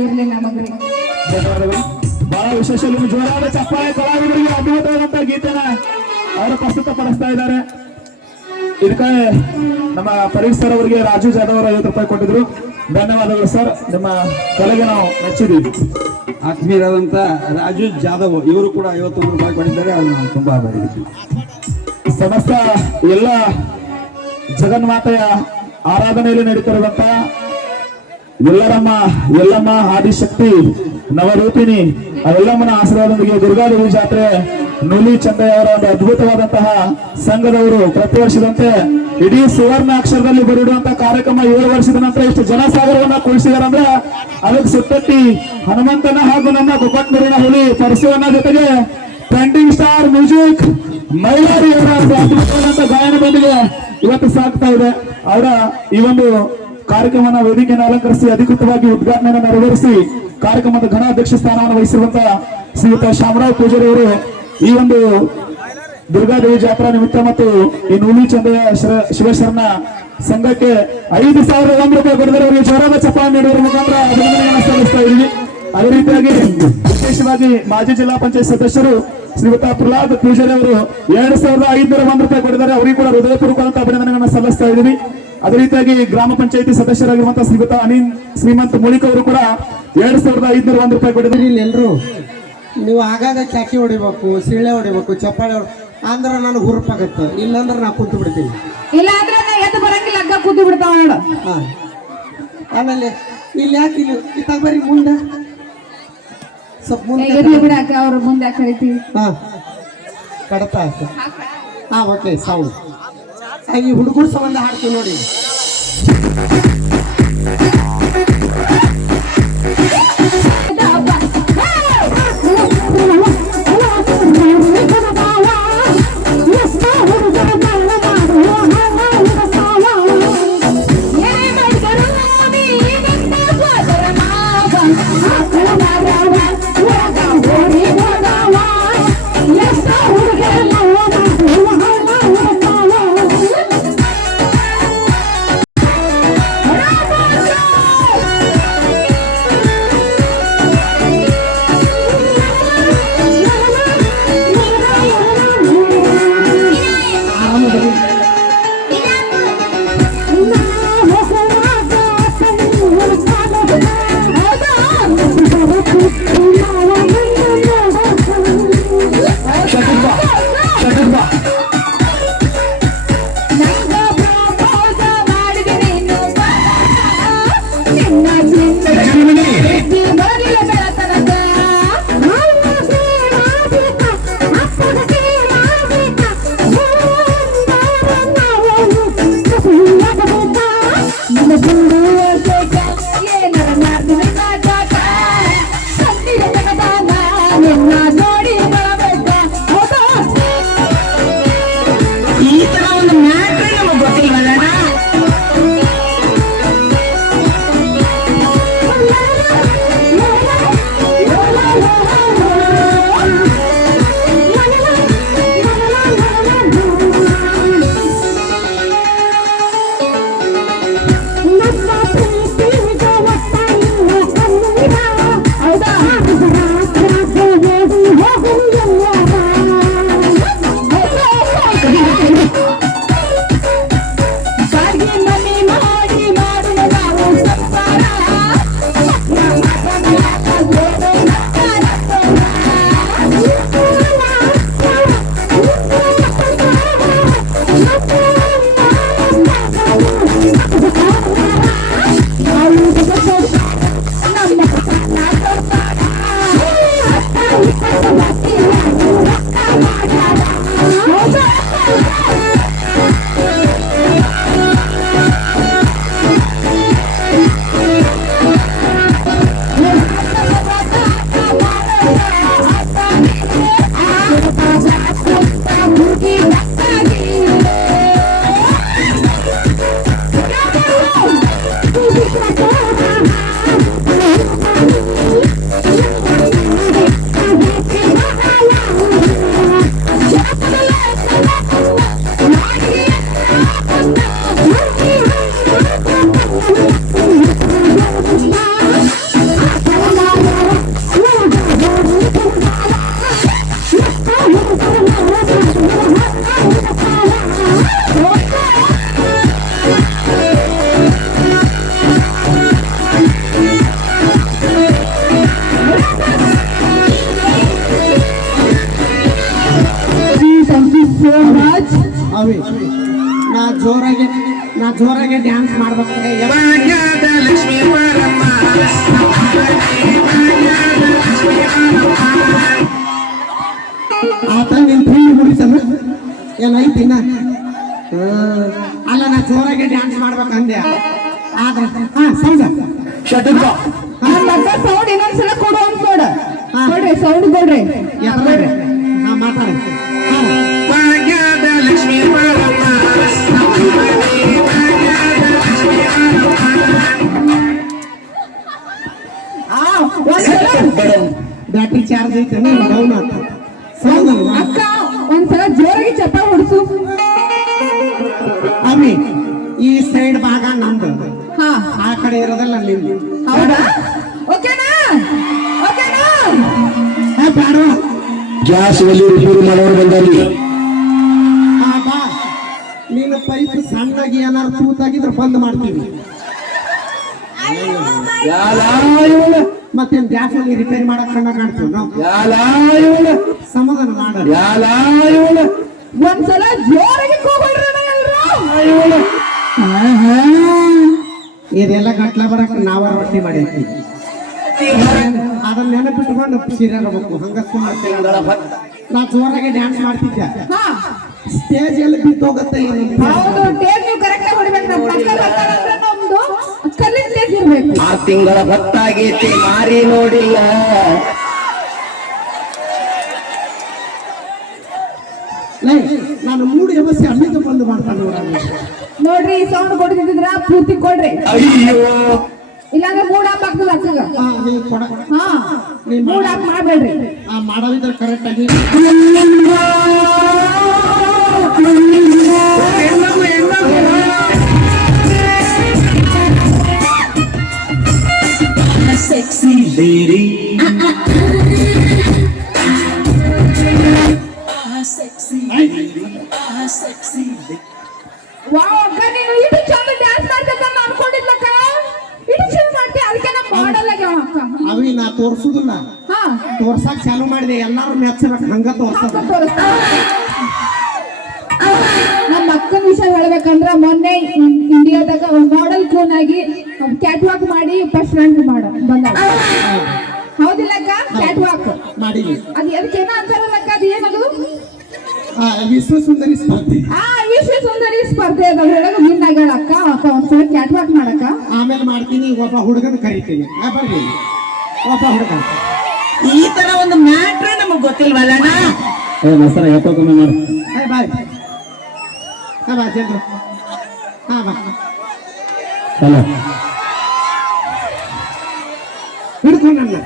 ಇರ್ಲಿ ನಮಗ್ರಿ ಬಹಳ ವಿಶೇಷ ನಿಮ್ಮ ಜೋರಾದ ಚಪ್ಪಾಳೆ ಕಲಾವಿದರಿಗೆ ಅದ್ಭುತವಾದಂತ ಗೀತೆನ ಅವರು ಪ್ರಸ್ತುತಪಡಿಸ್ತಾ ಇದ್ದಾರೆ. ಇದಕ್ಕೆ ನಮ್ಮ ಪರೀಕ್ಷ್ ಸರ್ ಅವರಿಗೆ ರಾಜು ಜಾಧವ್ ಅವರು ಐವತ್ತು ರೂಪಾಯಿ ಕೊಟ್ಟಿದ್ರು. ಧನ್ಯವಾದಗಳು ಸರ್. ನಿಮ್ಮ ಕಲೆಗೆ ನಾವು ಮೆಚ್ಚಿದ್ದೀವಿ. ಆತ್ಮೀಯರಾದಂತ ರಾಜು ಜಾಧವ್ ಇವರು ಕೂಡ ಐವತ್ತೊಂದು ರೂಪಾಯಿ ಕೊಟ್ಟಿದ್ದಾರೆ. ಅದು ನಾವು ತುಂಬಾ ಆಭಾರಿ ಸಮಸ್ತ ಎಲ್ಲ ಜಗನ್ಮಾತೆಯ ಆರಾಧನೆಯಲ್ಲಿ ನಡೀತಿರುವಂತ ಎಲ್ಲರಮ್ಮ, ಎಲ್ಲಮ್ಮ ಆದಿಶಕ್ತಿ, ನವರೂಪಿಣಿ, ಅವೆಲ್ಲಮ್ಮನ ಆಶೀರ್ವಾದದೊಂದಿಗೆ ದುರ್ಗಾದೇವಿ ಜಾತ್ರೆ, ನುಲಿ ಚಂದಯ್ಯ ಅವರ ಒಂದು ಅದ್ಭುತವಾದಂತಹ ಸಂಘದವರು ಪ್ರತಿ ವರ್ಷದಂತೆ ಇಡೀ ಸುವರ್ಣ ಅಕ್ಷರದಲ್ಲಿ ಬರಿಡುವಂತಹ ಕಾರ್ಯಕ್ರಮ ಏಳು ವರ್ಷದ ನಂತರ ಇಷ್ಟು ಜನಸಾಗರವನ್ನ ಕೂಡಿಸಿದಾರಂದ್ರೆ ಅದಕ್ಕೆ ಸುತ್ತಟ್ಟಿ ಹನುಮಂತನ ಹಾಗೂ ನಮ್ಮ ಕೊಪ್ಪಟ್ನೂರಿನ ಹುಲಿ ಪರಶುವನ್ನ ಜೊತೆಗೆ ಟ್ರೆಂಡಿಂಗ್ ಸ್ಟಾರ್ ಮ್ಯೂಸಿಕ್ ಮೈಲಾರಿ ಒಂದು ಗಾಯನದೊಂದಿಗೆ ಇವತ್ತು ಸಾಗ್ತಾ ಇದೆ. ಅವರ ಈ ಒಂದು ಕಾರ್ಯಕ್ರಮನ ವೇದಿಕೆಯನ್ನು ಅಲಂಕರಿಸಿ, ಅಧಿಕೃತವಾಗಿ ಉದ್ಘಾಟನೆಯನ್ನು ನೆರವೇರಿಸಿ ಕಾರ್ಯಕ್ರಮದ ಘನ ಅಧ್ಯಕ್ಷ ಸ್ಥಾನವನ್ನು ವಹಿಸಿರುವಂತಹ ಶ್ರೀಯುತ ಶಾಮರಾವ್ ಪೂಜಾರಿ ಅವರು ಈ ಒಂದು ದುರ್ಗಾದೇವಿ ಜಾತ್ರಾ ನಿಮಿತ್ತ ಮತ್ತು ಈ ನೂಲಿ ಚಂದ್ರ ಶಿವಶರಣ ಸಂಘಕ್ಕೆ ಐದು ಸಾವಿರ ಒಂದು ರೂಪಾಯಿ ಅವರಿಗೆ ಜೋರಾದ ಚಪ್ಪಾಳೆ ನೀಡುವ ಮುಖಾಂತರ ಅಭಿನಂದನೆಯನ್ನು ಸಲ್ಲಿಸ್ತಾ ಇದ್ದೀವಿ. ಅದೇ ರೀತಿಯಾಗಿ ವಿಶೇಷವಾಗಿ ಮಾಜಿ ಜಿಲ್ಲಾ ಪಂಚಾಯತ್ ಸದಸ್ಯರು ಶ್ರೀಯುತ ಪ್ರಹ್ಲಾದ್ ಪೂಜಾರಿ ಅವರು ಎರಡು ಸಾವಿರದ ಐದುನೂರ ಒಂದು ರೂಪಾಯಿ ಕೊಡಿದ್ದಾರೆ ಅವರಿಗೆ ಕೂಡ ಹೃದಯಪೂರ್ವಕ ಅಭಿನಂದನೆಗಳನ್ನು ಸಲ್ಲಿಸ್ತಾ ಇದ್ದೀವಿ. ಅದೇ ರೀತಿಯಾಗಿ ಗ್ರಾಮ ಪಂಚಾಯತಿ ಸದಸ್ಯರಾಗಿರುವಂತಹ ಶ್ರೀಮಂತ ಅನಿಲ್ ಶ್ರೀಮಂತ ಮುಳಿಕ್ ಅವರು ಕೂಡ ಎರಡು ಸಾವಿರದ ಐದುನೂರ ಒಂದು ರೂಪಾಯಿ ಕೊಟ್ಟಿದ್ದಾರೆ. ಇಲ್ಲಿ ಎಲ್ರು? ನೀವು ಆಗಾಗ ಚಾಕಿ ಹೊಡಿಬೇಕು ಸೀಳೆ ಹೊಡಿಬೇಕು ಚಪ್ಪಾಳೆ ಹೊಡಿ ಅಂದ್ರೆ ನನಗೆ ಹುರುಪಾಗತ್ತೆ. ಇಲ್ಲಾಂದ್ರೆ ನಾ ಕೂತು ಬಿಡ್ತೀನಿ. ಇಲ್ಲ ಅಂದ್ರೆ ನಾ ಎದ್ದು ಬರಂಗಿಲ್ಲ ಅಗ್ಗ ಕೂತು ಬಿಡ್ತಾವ ನೋಡು. ಹಾ. ಆಮೇಲೆ ಇಲ್ಲಿ ಯಾಕೆ ಇಲ್ಲಿ ಬರ್ರಿ ಮುಂದೆ. ಸ್ವಲ್ಪ ಮುಂದೆ ಇರ್ಲಿ ಬಿಡಾಕ ಅವ್ರ ಮುಂದೆ ಯಾಕ್ ಕರಿತೀವಿ ಹಾ. ಕಡತ ಆಯ್ತು. ಹಾ ಓಕೆ ಸೌಂಡ್ ಈ ಹುಡುಗರು ಸಂಬಂಧ ಹಾಡ್ತೀವಿ ನೋಡಿ. ಈ ತರ ಒಂದು ಮ್ಯಾಟ್ರೇ ನಮಗೆ ಗೊತ್ತಿಲ್ವಲ್ಲ? ನಾ ಜೋರಾಗಿ ನಾ ಜೋರಾಗಿ ಡ್ಯಾನ್ಸ್ ಮಾಡ್ಬೇಕಾದ್ರೆ ಲಕ್ಷ್ಮೀ ಆತ ನಿನ್ ಫ್ರೆಂಡ್ ಮುಡಿಸಲ್ಲ ಏನೈತಿ ನಾ ಅಲ್ಲ ನಾ ಜೋರಾಗಿ ಡ್ಯಾನ್ಸ್ ಮಾಡ್ಬೇಕಂದೆ ಆದ್ರೆ ಹಾ ಸೌಂಡ್. ನನ್ ಮಗ ಸೌಂಡ್ ಇನ್ನೊಂದ್ಸಲ ಕೊಡು ಅಂತ ನೋಡ. ಹಾ. ಕೊಡ್ರಿ ಸೌಂಡ್ ಕೊಡ್ರಿ. ಎತ್ತಬೇಡ್ರಿ ಹಾ ಮಾತಾಡಿ. ಹಾ. ಬ್ಯಾಟ್ರಿ ಚಾರ್ಜ್ ಐತೆ ಡೌನ್ ಅಕ್ಕ ಒಂದ್ಸಲ ಜೋರಾಗಿ ಚಪ್ಪ ಹೊಡಿಸು. ಅವಿ ಈ ಸೈಡ್ ಭಾಗ ನಂದು. ಹಾ. ಆ ಕಡೆ ಇರೋದಲ್ಲ ನಿಂದು. ಹೌದಾ? ಓಕೆನಾ? ಓಕೆನಾ? ಬ್ಯಾಡ ಗ್ಯಾಸ್ ಒಲಿ ರಿಪೇರಿ ಮಾಡೋರು ಬಂದಲ್ಲಿ. ನೀನು ಪೈಪ್ ಸಣ್ಣಗೆ ಏನಾರು ತೂತಾಗಿದ್ರೆ ಬಂದ್ ಮಾಡ್ತೀವಿ ಮತ್ತೇನ್ ಗ್ಯಾಸ್ ಅಲ್ಲಿ ರಿಪೇರಿ ಮಾಡಕ್ ಕಣ್ಣ ಕಾಣ್ತೀವಿ ನಾವು? ಸಮಾಧಾನ ಮಾಡ ಒಂದ್ಸಲ ಜೋರಾಗಿ ಇದೆಲ್ಲ ಗಟ್ಲ ಬರಕ್ ನಾವ ರೊಟ್ಟಿ ಮಾಡೈತಿ ಅದನ್ನ ನೆನಪಿಟ್ಕೊಂಡು ಸೀರೆ ಇರಬೇಕು ಹಂಗ ಮಾಡ್ತೇವೆ. ನಾ ಜೋರಾಗಿ ಡ್ಯಾನ್ಸ್ ಮಾಡ್ತಿದ್ದೆ. ಹಾ. ಸ್ಟೇಜ್ ಎಲ್ಲಿ ಬಿದ್ದೋಗತ್ತೆ ಏನು ಹೌದು ಟೇಪ್ ನೀವು ಕರೆಕ್ಟ್ ಆಗಿ ಹೊಡಿಬೇಕು ನಮ್ಮ ಪಕ್ಕ ಬರ್ತಾರಂದ್ರೆ ಆ ತಿಂಗಳ ಹೊತ್ತಾಗೈತಿ ಮಾರಿ ನೋಡಿಲ್ಲ. ಲೇ, ನಾನು ಮೂಡಿ ಸಮಸ್ಯೆ ಅಲ್ಲಿಗೆ ಬಂದು ಮಾಡ್ತಾನೆ ನೋಡ್ರಿ ಈ ಸೌಂಡ್ ಕೊಡ್ತಿದ್ರ ಪೂರ್ತಿ ಕೊಡ್ರಿ. ಅಯ್ಯೋ. ಇಲ್ಲಾಂದ್ರೆ ಮೂಡ್ ಆಫ್ ಆಗ್ತದ ಅಕ್ಕಗ ಹಾ ಮೂಡ್. ಆಫ್ ಮಾಡ್ಬೇಡ್ರಿ. ಆ ಮಾಡೋದಿದ್ರೆ ಕರೆಕ್ಟ್ ಆಗಿ. sexy lady. ವಾವ್ ಅಕ್ಕ ನೀನು ಇಷ್ಟು ಚಂದ ಡ್ಯಾನ್ಸ್ ಮಾಡ್ತಿದ್ದ ಅನ್ಕೊಂಡಿದ್ಲಕ್ಕ ಇಷ್ಟು ಚಂದ ಮಾಡ್ತಿ ಅದಕ್ಕೆ ನಾ ಮಾಡಲ್ಲ ಅಕ್ಕ. ಅವಿ ನಾ ತೋರ್ಸುದಿಲ್ಲ. ಹಾ. ತೋರ್ಸಕ್ ಚಾಲು ಮಾಡಿದೆ ಎಲ್ಲಾರು ಮೆಚ್ಚಬೇಕು ಹಂಗ ತೋರ್ಸಕ್ ನಮ್ಮ ಅಕ್ಕನ ವಿಷಯ ಹೇಳ್ಬೇಕಂದ್ರ ಮೊನ್ನೆ ಇಂಡಿಯಾದಾಗ ಮಾಡೆಲ್ ಕೋನ್ ಆಗಿ ಕ್ಯಾಟ್ ವಾಕ್ ಮಾಡಿ ಫಸ್ಟ್ ರ್ಯಾಂಕ್ ಮಾಡ ಬಂದ. ಹೌದಿಲ್ಲ ಅಕ್ಕ? ಕ್ಯಾಟ್ ವಾಕ್ ಮಾಡಿದ್ವಿ. ಅದ್ ಅದಕ್ಕೇನ ಅಂತಾರಲ್ಲ ಅಕ್ಕ ಅದು ಏನದು? ಆ, ವಿಶ್ವ ಸುಂದರಿ ಸ್ಪರ್ಧೆ. ಆ ವಿಶ್ವ ಸುಂದರಿ ಸ್ಪರ್ಧೆ ವಿನ್ ಆಗ್ಯಾಳ ಅಕ್ಕ ಅಕ್ಕ ಒಂದ್ಸಲ ಕ್ಯಾಟ್ ವಾಕ್ ಮಾಡಕ್ಕ. ಆಮೇಲೆ ಮಾಡ್ತೀನಿ ಒಬ್ಬ ಹುಡುಗನ ಕರಿತೀನಿ. ಆ, ಬರ್ರಿ. ಒಬ್ಬ ಹುಡುಗ. ಈ ತರ ಒಂದು ಮ್ಯಾಟ್ರೇ ನಮಗ್ ಗೊತ್ತಿಲ್ವಲ್ಲ ಏ ಮಾಡಿ ಬಾಯ್ ಹಾ ಬಾ ಚಂದ್ರ ಹಾ ಬಾ. ಅಲ್ಲ ಹಿಡ್ಕೊ ನನ್ನ.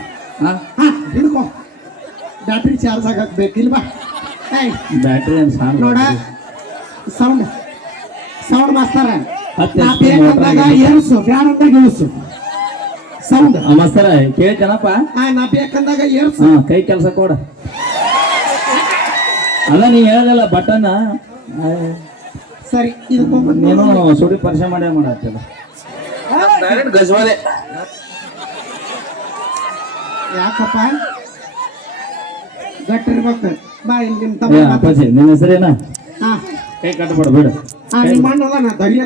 ಹಾ? ಹಿಡ್ಕೊ. ಬ್ಯಾಟ್ರಿ ಚಾರ್ಜ್ ಆಗಕ್ ಬೇಕಿಲ್ಲ ಬಾ ಏಯ್ ಬ್ಯಾಟ್ರಿ ನೋಡ ಸೌಂಡ್ ಸೌಂಡ್ ಮಾಸ್ತರ ಹತ್ತು ನಾ ಎಷ್ಟು ಬೇಕಂದಾಗ ಮೋಟ್ರಾಗಿ? ಏರ್ಸು ಬ್ಯಾಡಂದಾಗ ಇಳಿಸು ಸೌಂಡ್ ಮಸ್ತರ ಕೇಳ್ತೇನಪ್ಪ ಹಾ ನಾ ಬೇಕಂದಾಗ ಏರ್ಸು ಹಾ ಕೈ ಕೆಲಸ ಕೊಡ. ಅಲ್ಲ ನೀ ಹೇಳಲ್ಲ ಬಟನ್ ಸರಿ ಇದಕ್ಕೊಂಬತ್ತು ನೀನು ಸುಡಿ ಪರಿಚಯ ಮಾಡೇ ಮಾಡತ್ತಿಲ್ಲ ಡೈರೆಕ್ಟ್ ಗಜ್ವಾಲೆ. ಯಾಕಪ್ಪ? ಗಟ್ಟಿರ್ಬೇಕು ಬಾ ಇಲ್ಲಿ ನಿಮ್ಮ ತಮ್ಮ ಅಪ್ಪಾಜಿ ನಿನ್ನ ಹೆಸರೇನಾ? ಹಾ. ಕೈ ಕಟ್ಟಬೇಡ ಬಿಡು. ಆ ನಿಮ್ಮ ಅಣ್ಣಲ್ಲ ನಾ ದರಿಯ